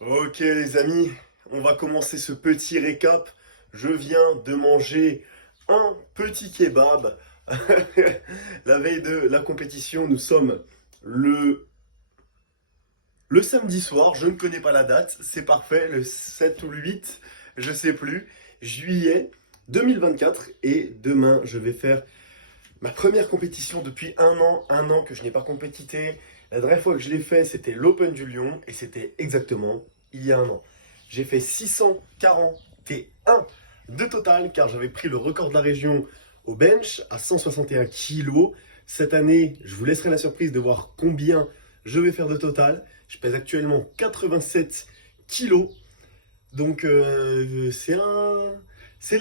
Ok les amis, on va commencer ce petit récap. Je viens de manger un petit kebab. La veille de la compétition, nous sommes le samedi soir, je ne connais pas la date, c'est parfait, le 7 ou le 8, je sais plus, juillet 2024. Et demain, je vais faire ma première compétition depuis un an que je n'ai pas compétité. La dernière fois que je l'ai fait, c'était l'Open du Lyon et c'était exactement il y a un an. J'ai fait 641 de total car j'avais pris le record de la région au bench à 161 kg. Cette année, je vous laisserai la surprise de voir combien je vais faire de total. Je pèse actuellement 87 kg. Donc c'est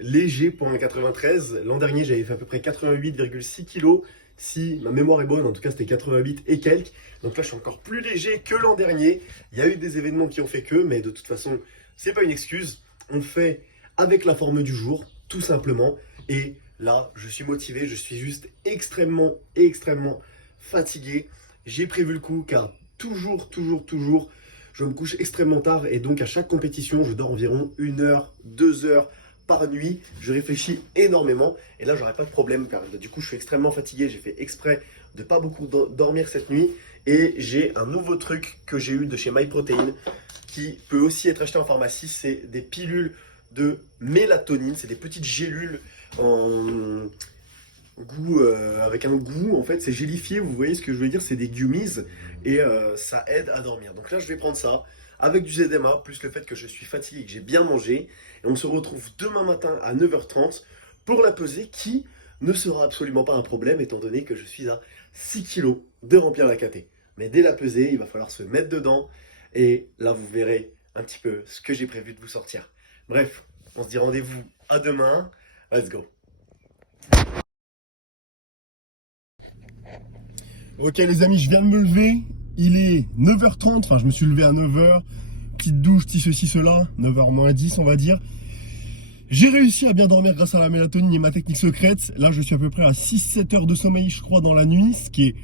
léger pour un 93. L'an dernier, j'avais fait à peu près 88,6 kg. Si ma mémoire est bonne, en tout cas c'était 88 et quelques. Donc là je suis encore plus léger que l'an dernier. Il y a eu des événements qui ont fait que, mais de toute façon c'est pas une excuse. On fait avec la forme du jour, tout simplement. Et là je suis motivé, je suis juste extrêmement fatigué. J'ai prévu le coup car toujours je me couche extrêmement tard. Et donc à chaque compétition je dors environ 1 heure, 2 heures par nuit. Je réfléchis énormément et là j'aurai pas de problème car du coup je suis extrêmement fatigué. J'ai fait exprès de pas beaucoup dormir cette nuit et j'ai un nouveau truc que j'ai eu de chez MyProtein qui peut aussi être acheté en pharmacie. C'est des pilules de mélatonine, c'est des petites gélules en goût, avec un goût, en fait c'est gélifié, vous voyez ce que je veux dire, c'est des gummies et ça aide à dormir. Donc là je vais prendre ça avec du ZMA, plus le fait que je suis fatigué et que j'ai bien mangé. Et on se retrouve demain matin à 9h30 pour la pesée qui ne sera absolument pas un problème étant donné que je suis à 6 kg de remplir la KT. Mais dès la pesée, il va falloir se mettre dedans et là vous verrez un petit peu ce que j'ai prévu de vous sortir. Bref, on se dit rendez-vous à demain. Let's go. Ok les amis, je viens de me lever. Il est 9h30, enfin je me suis levé à 9h. Petite douche, petit ceci, cela, 9h moins 10 on va dire. J'ai réussi à bien dormir grâce à la mélatonine et ma technique secrète. Là je suis à peu près à 6-7 heures de sommeil je crois dans la nuit, ce qui est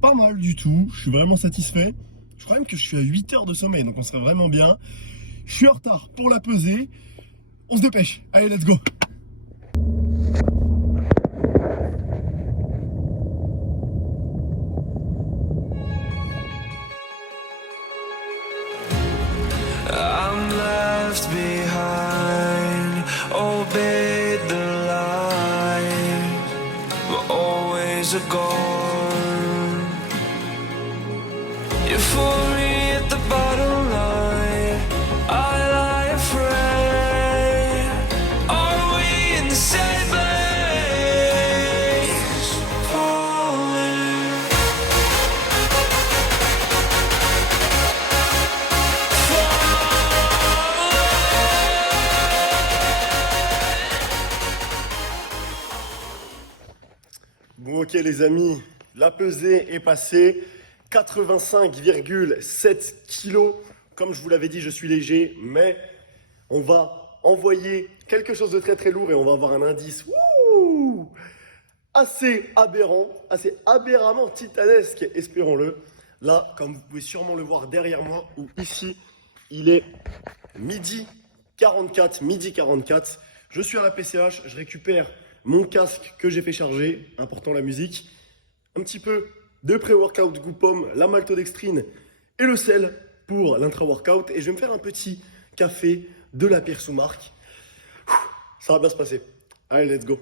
pas mal du tout. Je suis vraiment satisfait. Je crois même que je suis à 8 heures de sommeil, donc on serait vraiment bien. Je suis en retard pour la pesée. On se dépêche, allez let's go. I'm left behind, obeyed the light, but always a gone. You're for me at the bottom line, I lie afraid. Are we in the same place? Falling. Bon ok les amis, la pesée est passée, 85,7 kg. Comme je vous l'avais dit, je suis léger, mais on va envoyer quelque chose de très lourd et on va avoir un indice assez aberrant, assez aberramment titanesque, espérons-le. Là, comme vous pouvez sûrement le voir derrière moi, ou ici, il est midi 44. Je suis à la PCH, je récupère mon casque que j'ai fait charger, important la musique, un petit peu de pré-workout goût pomme, la maltodextrine et le sel pour l'intra-workout. Et je vais me faire un petit café de la Pierre sous-marque. Ça va bien se passer. Allez, let's go.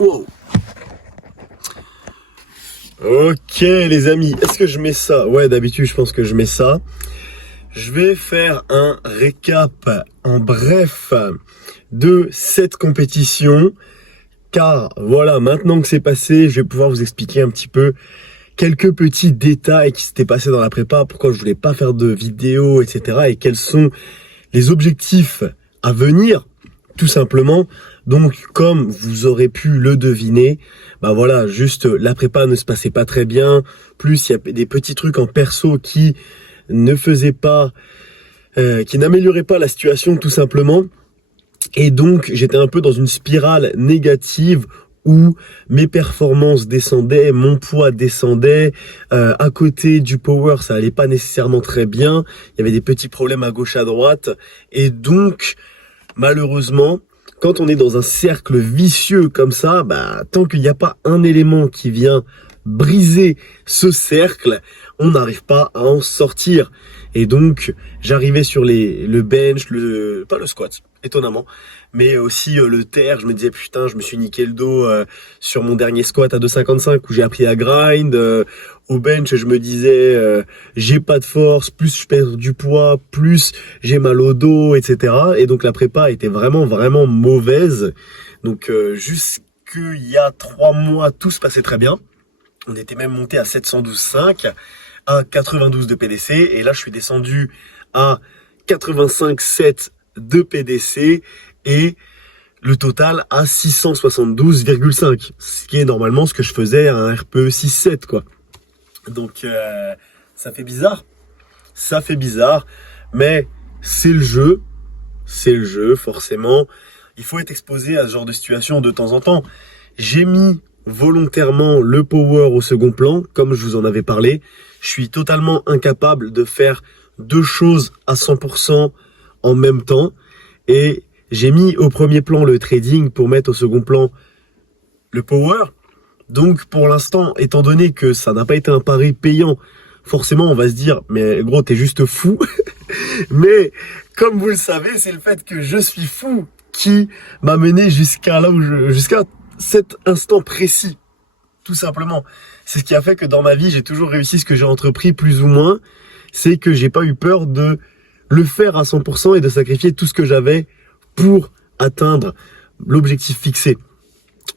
Wow. Ok les amis, est-ce que je mets ça? Ouais, d'habitude je pense que je mets ça. Je vais faire un récap en bref de cette compétition. Car voilà, maintenant que c'est passé, je vais pouvoir vous expliquer un petit peu quelques petits détails qui s'étaient passés dans la prépa, pourquoi je voulais pas faire de vidéo, etc. et quels sont les objectifs à venir, tout simplement. Donc, comme vous aurez pu le deviner, bah voilà, juste la prépa ne se passait pas très bien. Plus, il y a des petits trucs en perso qui ne faisaient pas, qui n'amélioraient pas la situation, tout simplement. Et donc, j'étais un peu dans une spirale négative où mes performances descendaient, mon poids descendait, à côté du power, ça allait pas nécessairement très bien, il y avait des petits problèmes à gauche, à droite, et donc, malheureusement, quand on est dans un cercle vicieux comme ça, bah, tant qu'il n'y a pas un élément qui vient briser ce cercle, on n'arrive pas à en sortir. Et donc, j'arrivais sur le bench, pas le squat, étonnamment, mais aussi le terre. Je me disais, putain, je me suis niqué le dos sur mon dernier squat à 2,55 où j'ai appris à grind. Au bench, je me disais, j'ai pas de force, plus je perds du poids, plus j'ai mal au dos, etc. Et donc, la prépa était vraiment, vraiment mauvaise. Donc, jusqu'il y a 3 mois, tout se passait très bien. On était même monté à 712,5, à 92 de PDC, et là je suis descendu à 85,7 de PDC, et le total à 672,5, ce qui est normalement ce que je faisais à un RPE 6,7 quoi. Donc ça fait bizarre, mais c'est le jeu forcément. Il faut être exposé à ce genre de situation de temps en temps. J'ai mis volontairement le power au second plan, comme je vous en avais parlé. Je suis totalement incapable de faire 2 choses à 100% en même temps. Et j'ai mis au premier plan le trading pour mettre au second plan le power. Donc pour l'instant, étant donné que ça n'a pas été un pari payant, forcément on va se dire, mais gros t'es juste fou. Mais comme vous le savez, c'est le fait que je suis fou qui m'a mené jusqu'à là où jusqu'à cet instant précis, tout simplement. C'est ce qui a fait que dans ma vie, j'ai toujours réussi ce que j'ai entrepris plus ou moins. C'est que j'ai pas eu peur de le faire à 100% et de sacrifier tout ce que j'avais pour atteindre l'objectif fixé.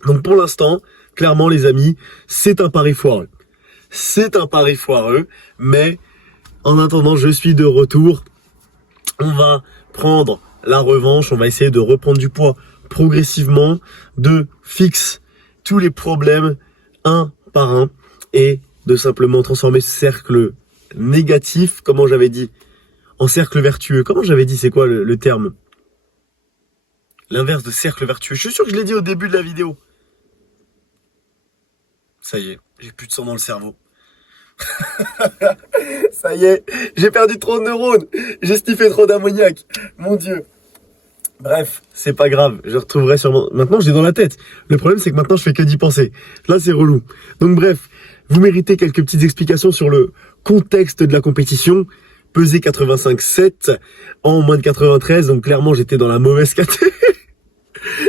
Donc pour l'instant, clairement les amis, c'est un pari foireux. C'est un pari foireux, mais en attendant, je suis de retour. On va prendre la revanche, on va essayer de reprendre du poids progressivement, de fixer tous les problèmes un par un et de simplement transformer ce cercle négatif, comment j'avais dit, en cercle vertueux. Comment j'avais dit, c'est quoi le terme? L'inverse de cercle vertueux. Je suis sûr que je l'ai dit au début de la vidéo. Ça y est, j'ai plus de sang dans le cerveau. Ça y est, j'ai perdu trop de neurones. J'ai sniffé trop d'ammoniac. Mon Dieu. Bref, c'est pas grave, je retrouverai sûrement. Maintenant, j'ai dans la tête. Le problème, c'est que maintenant, je fais que d'y penser. Là, c'est relou. Donc bref, vous méritez quelques petites explications sur le contexte de la compétition. Peser 85,7 en moins de 93, donc clairement, j'étais dans la mauvaise catégorie.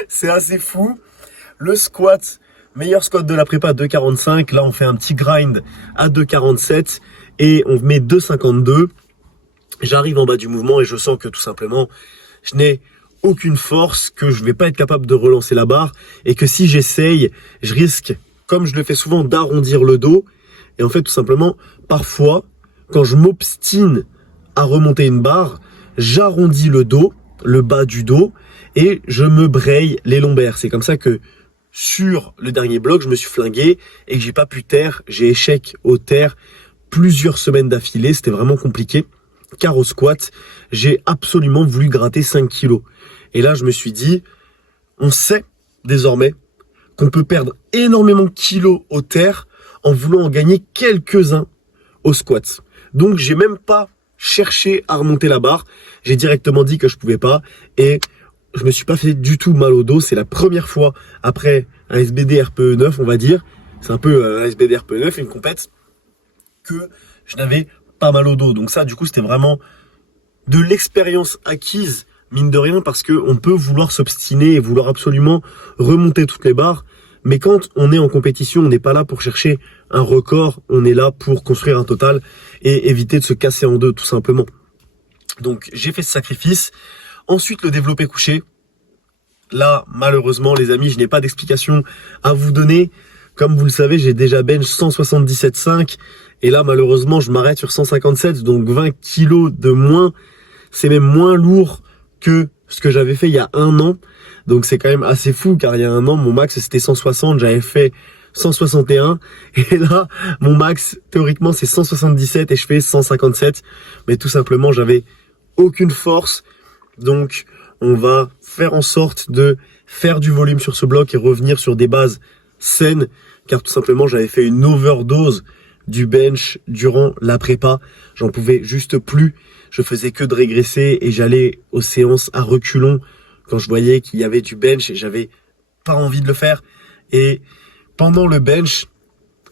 C'est assez fou. Le squat, meilleur squat de la prépa, 2,45. Là, on fait un petit grind à 2,47 et on met 2,52. J'arrive en bas du mouvement et je sens que tout simplement, je n'ai aucune force, que je vais pas être capable de relancer la barre et que si j'essaye, je risque, comme je le fais souvent, d'arrondir le dos. Et en fait, tout simplement, parfois, quand je m'obstine à remonter une barre, j'arrondis le dos, le bas du dos, et je me braye les lombaires. C'est comme ça que sur le dernier bloc, je me suis flingué et que j'ai pas pu taire. J'ai échec au terre plusieurs semaines d'affilée. C'était vraiment compliqué. Car au squat, j'ai absolument voulu gratter 5 kilos. Et là, je me suis dit, on sait désormais qu'on peut perdre énormément de kilos au terre en voulant en gagner quelques-uns au squat. Donc, j'ai même pas cherché à remonter la barre. J'ai directement dit que je pouvais pas et je me suis pas fait du tout mal au dos. C'est la première fois après un SBD RPE 9, on va dire. C'est un peu un SBD RPE 9, une compète, que je n'avais pas mal au dos. Donc ça, du coup, c'était vraiment de l'expérience acquise, mine de rien, parce qu'on peut vouloir s'obstiner et vouloir absolument remonter toutes les barres. Mais quand on est en compétition, on n'est pas là pour chercher un record, on est là pour construire un total et éviter de se casser en deux, tout simplement. Donc j'ai fait ce sacrifice. Ensuite, le développé couché. Là, malheureusement, les amis, je n'ai pas d'explication à vous donner. Comme vous le savez, j'ai déjà bench 177,5 et là, malheureusement, je m'arrête sur 157, donc 20 kilos de moins. C'est même moins lourd que ce que j'avais fait il y a un an. Donc c'est quand même assez fou, car il y a un an, mon max c'était 160, j'avais fait 161. Et là, mon max, théoriquement, c'est 177 et je fais 157. Mais tout simplement, j'avais aucune force. Donc, on va faire en sorte de faire du volume sur ce bloc et revenir sur des bases saines, car tout simplement j'avais fait une overdose du bench durant la prépa, j'en pouvais juste plus, je faisais que de régresser et j'allais aux séances à reculons quand je voyais qu'il y avait du bench et j'avais pas envie de le faire. Et pendant le bench,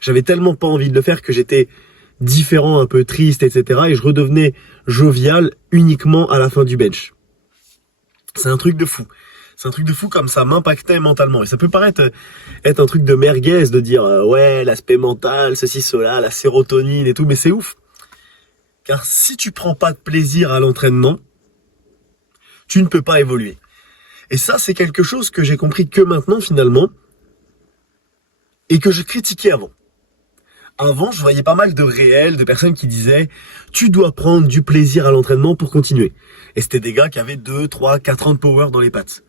j'avais tellement pas envie de le faire que j'étais différent, un peu triste, etc. et je redevenais jovial uniquement à la fin du bench. C'est un truc de fou. C'est un truc de fou comme ça m'impactait mentalement. Et ça peut paraître être un truc de merguez de dire ouais, l'aspect mental, ceci, cela, la sérotonine et tout, mais c'est ouf. Car si tu prends pas de plaisir à l'entraînement, tu ne peux pas évoluer. Et ça, c'est quelque chose que j'ai compris que maintenant finalement et que je critiquais avant. Avant, je voyais pas mal de réels, de personnes qui disaient « Tu dois prendre du plaisir à l'entraînement pour continuer ». Et c'était des gars qui avaient 2, 3, 4 ans de power dans les pattes.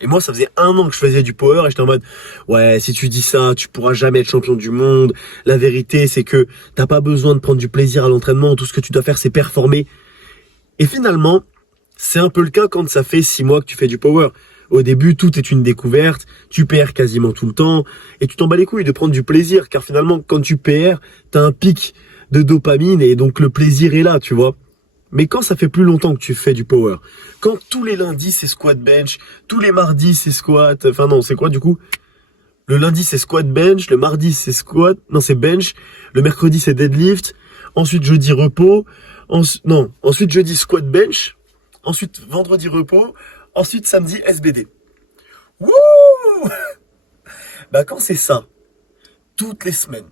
Et moi, ça faisait 1 an que je faisais du power et j'étais en mode « Ouais, si tu dis ça, tu pourras jamais être champion du monde. La vérité, c'est que t'as pas besoin de prendre du plaisir à l'entraînement. Tout ce que tu dois faire, c'est performer. » Et finalement, c'est un peu le cas quand ça fait 6 mois que tu fais du power. Au début, tout est une découverte, tu perds quasiment tout le temps, et tu t'en bats les couilles de prendre du plaisir, car finalement, quand tu perds, t'as un pic de dopamine, et donc le plaisir est là, tu vois. Mais quand ça fait plus longtemps que tu fais du power, quand tous les lundis c'est squat bench, tous les mardis c'est squat, enfin non, c'est quoi du coup? Le lundi c'est squat bench, le mardi c'est squat, non c'est bench, le mercredi c'est deadlift, ensuite jeudi repos, ensuite jeudi squat bench, ensuite vendredi repos, ensuite samedi SBD. Wouh! Bah quand c'est ça, toutes les semaines,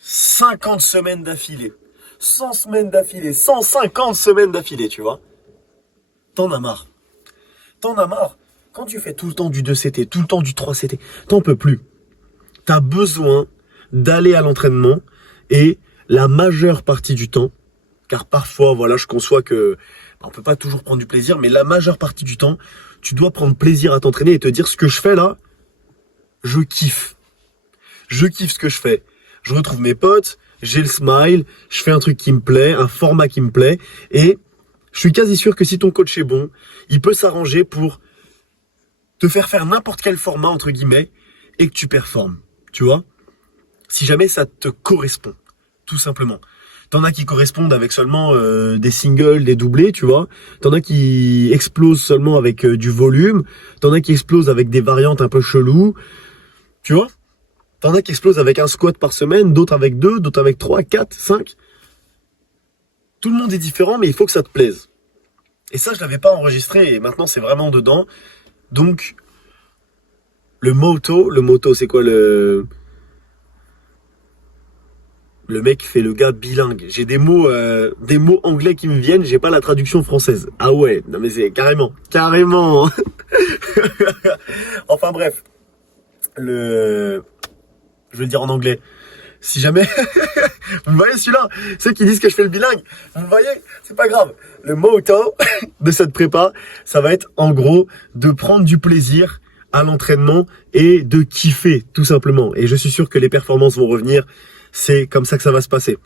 50 semaines d'affilée, 100 semaines d'affilée, 150 semaines d'affilée, tu vois. T'en as marre. T'en as marre. Quand tu fais tout le temps du 2CT, tout le temps du 3CT, t'en peux plus. T'as besoin d'aller à l'entraînement et la majeure partie du temps, car parfois, voilà, je conçois que on peut pas toujours prendre du plaisir, mais la majeure partie du temps, tu dois prendre plaisir à t'entraîner et te dire ce que je fais là, je kiffe. Je kiffe ce que je fais. Je retrouve mes potes, j'ai le smile, je fais un truc qui me plaît, un format qui me plaît, et je suis quasi sûr que si ton coach est bon, il peut s'arranger pour te faire n'importe quel format, entre guillemets, et que tu performes, tu vois. Si jamais ça te correspond, tout simplement. T'en as qui correspondent avec seulement des singles, des doublés, tu vois. T'en as qui explosent seulement avec du volume. T'en as qui explosent avec des variantes un peu cheloues, tu vois. T'en as qui explosent avec un squat par semaine, d'autres avec 2, d'autres avec 3, 4, 5. Tout le monde est différent, mais il faut que ça te plaise. Et ça, je l'avais pas enregistré, et maintenant, c'est vraiment dedans. Donc, le moto, c'est quoi le mec fait le gars bilingue. J'ai des mots anglais qui me viennent, j'ai pas la traduction française. Ah ouais, non mais c'est carrément. Enfin bref. Je vais le dire en anglais. Si jamais, vous voyez celui-là, ceux qui disent que je fais le bilingue, vous voyez, c'est pas grave. Le motto de cette prépa, ça va être en gros de prendre du plaisir à l'entraînement et de kiffer tout simplement. Et je suis sûr que les performances vont revenir. C'est comme ça que ça va se passer.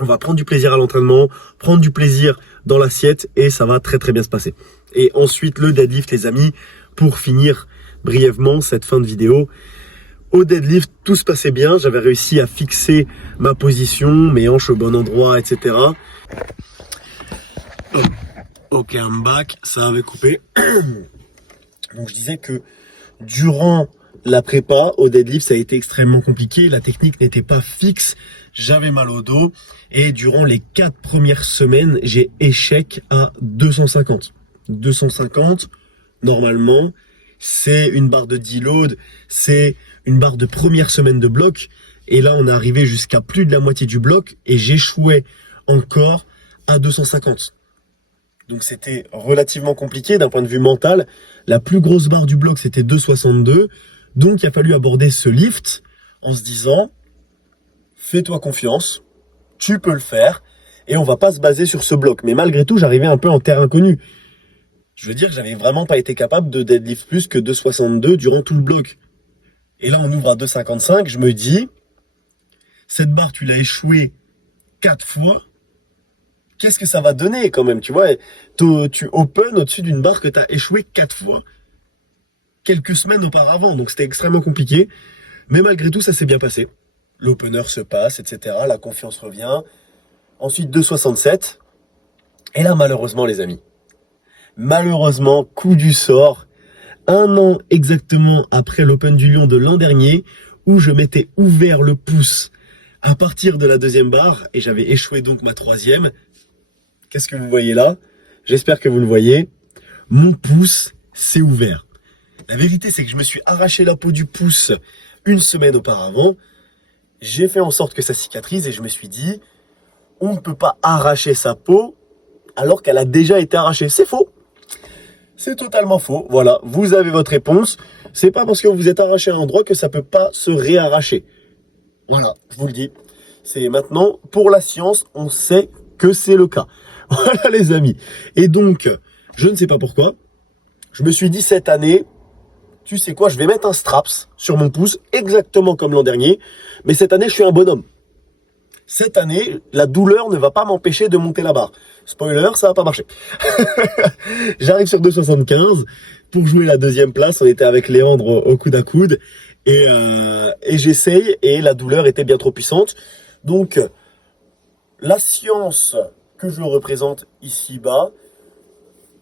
On va prendre du plaisir à l'entraînement, prendre du plaisir dans l'assiette et ça va très très bien se passer. Et ensuite le deadlift les amis, pour finir brièvement cette fin de vidéo. Au deadlift, tout se passait bien, j'avais réussi à fixer ma position, mes hanches au bon endroit, etc. Ok, I'm back, ça avait coupé. Donc je disais que durant la prépa, au deadlift, ça a été extrêmement compliqué, la technique n'était pas fixe, j'avais mal au dos, et durant les 4 premières semaines, j'ai échec à 250. 250, normalement, c'est une barre de deload, c'est une barre de première semaine de bloc. Et là, on est arrivé jusqu'à plus de la moitié du bloc et j'échouais encore à 250. Donc c'était relativement compliqué d'un point de vue mental. La plus grosse barre du bloc, c'était 2,62. Donc il a fallu aborder ce lift en se disant, fais-toi confiance, tu peux le faire et on va pas se baser sur ce bloc. Mais malgré tout, j'arrivais un peu en terre inconnue. Je veux dire, j'avais vraiment pas été capable de deadlift plus que 2,62 durant tout le bloc. Et là, on ouvre à 2,55. Je me dis, cette barre, tu l'as échouée 4 fois. Qu'est-ce que ça va donner quand même, tu vois? Tu open au-dessus d'une barre que tu as échouée 4 fois quelques semaines auparavant. Donc c'était extrêmement compliqué. Mais malgré tout, ça s'est bien passé. L'opener se passe, etc. La confiance revient. Ensuite, 2,67. Et là, malheureusement, les amis. Malheureusement, coup du sort. 1 an exactement après l'Open du Lion de l'an dernier, où je m'étais ouvert le pouce à partir de la deuxième barre, et j'avais échoué donc ma troisième. Qu'est-ce que vous voyez là? J'espère que vous le voyez. Mon pouce s'est ouvert. La vérité, c'est que je me suis arraché la peau du pouce une semaine auparavant. J'ai fait en sorte que ça cicatrise et je me suis dit, on ne peut pas arracher sa peau alors qu'elle a déjà été arrachée. C'est faux. C'est totalement faux. Voilà, vous avez votre réponse. C'est pas parce que vous êtes arraché à un endroit que ça peut pas se réarracher. Voilà, je vous le dis. C'est maintenant, pour la science, on sait que c'est le cas. Voilà les amis. Et donc, je ne sais pas pourquoi, je me suis dit cette année, tu sais quoi, je vais mettre un straps sur mon pouce, exactement comme l'an dernier, mais cette année, je suis un bonhomme. Cette année, la douleur ne va pas m'empêcher de monter la barre. Spoiler, ça va pas marcher. J'arrive sur 2,75. Pour jouer la deuxième place, on était avec Léandre au coude à coude. Et j'essaye, et la douleur était bien trop puissante. Donc, la science que je représente ici-bas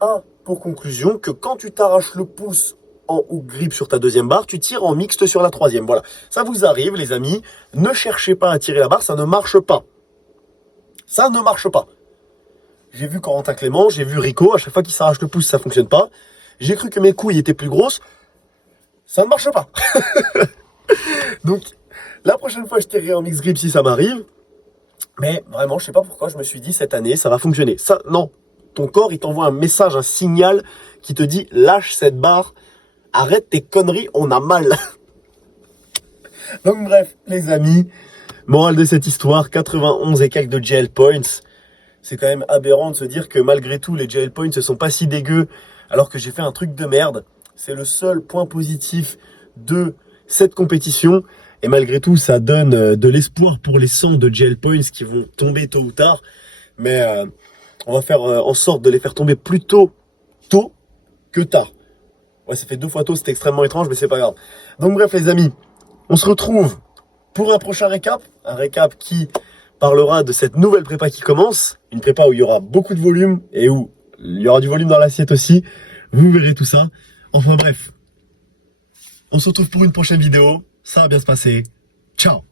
a pour conclusion que quand tu t'arraches le pouce en hook grip sur ta deuxième barre, tu tires en mixte sur la troisième. Voilà, ça vous arrive les amis, ne cherchez pas à tirer la barre, ça ne marche pas. Ça ne marche pas. J'ai vu Corentin Clément, j'ai vu Rico, à chaque fois qu'il s'arrache le pouce, ça fonctionne pas. J'ai cru que mes couilles étaient plus grosses, ça ne marche pas. Donc, la prochaine fois, je tirerai en mixed grip si ça m'arrive. Mais vraiment, je sais pas pourquoi, je me suis dit, cette année, ça va fonctionner. Ça, non, ton corps, il t'envoie un message, un signal qui te dit, lâche cette barre, arrête tes conneries, on a mal. Donc bref, les amis, morale de cette histoire, 91 et quelques de GL Points. C'est quand même aberrant de se dire que malgré tout, les GL Points ne sont pas si dégueux, alors que j'ai fait un truc de merde. C'est le seul point positif de cette compétition. Et malgré tout, ça donne de l'espoir pour les 100 de GL Points qui vont tomber tôt ou tard. Mais on va faire en sorte de les faire tomber plus tôt que tard. Ouais, ça fait 2 fois tôt, c'est extrêmement étrange, mais c'est pas grave. Donc bref, les amis, on se retrouve pour un prochain récap. Un récap qui parlera de cette nouvelle prépa qui commence. Une prépa où il y aura beaucoup de volume et où il y aura du volume dans l'assiette aussi. Vous verrez tout ça. Enfin bref, on se retrouve pour une prochaine vidéo. Ça va bien se passer. Ciao!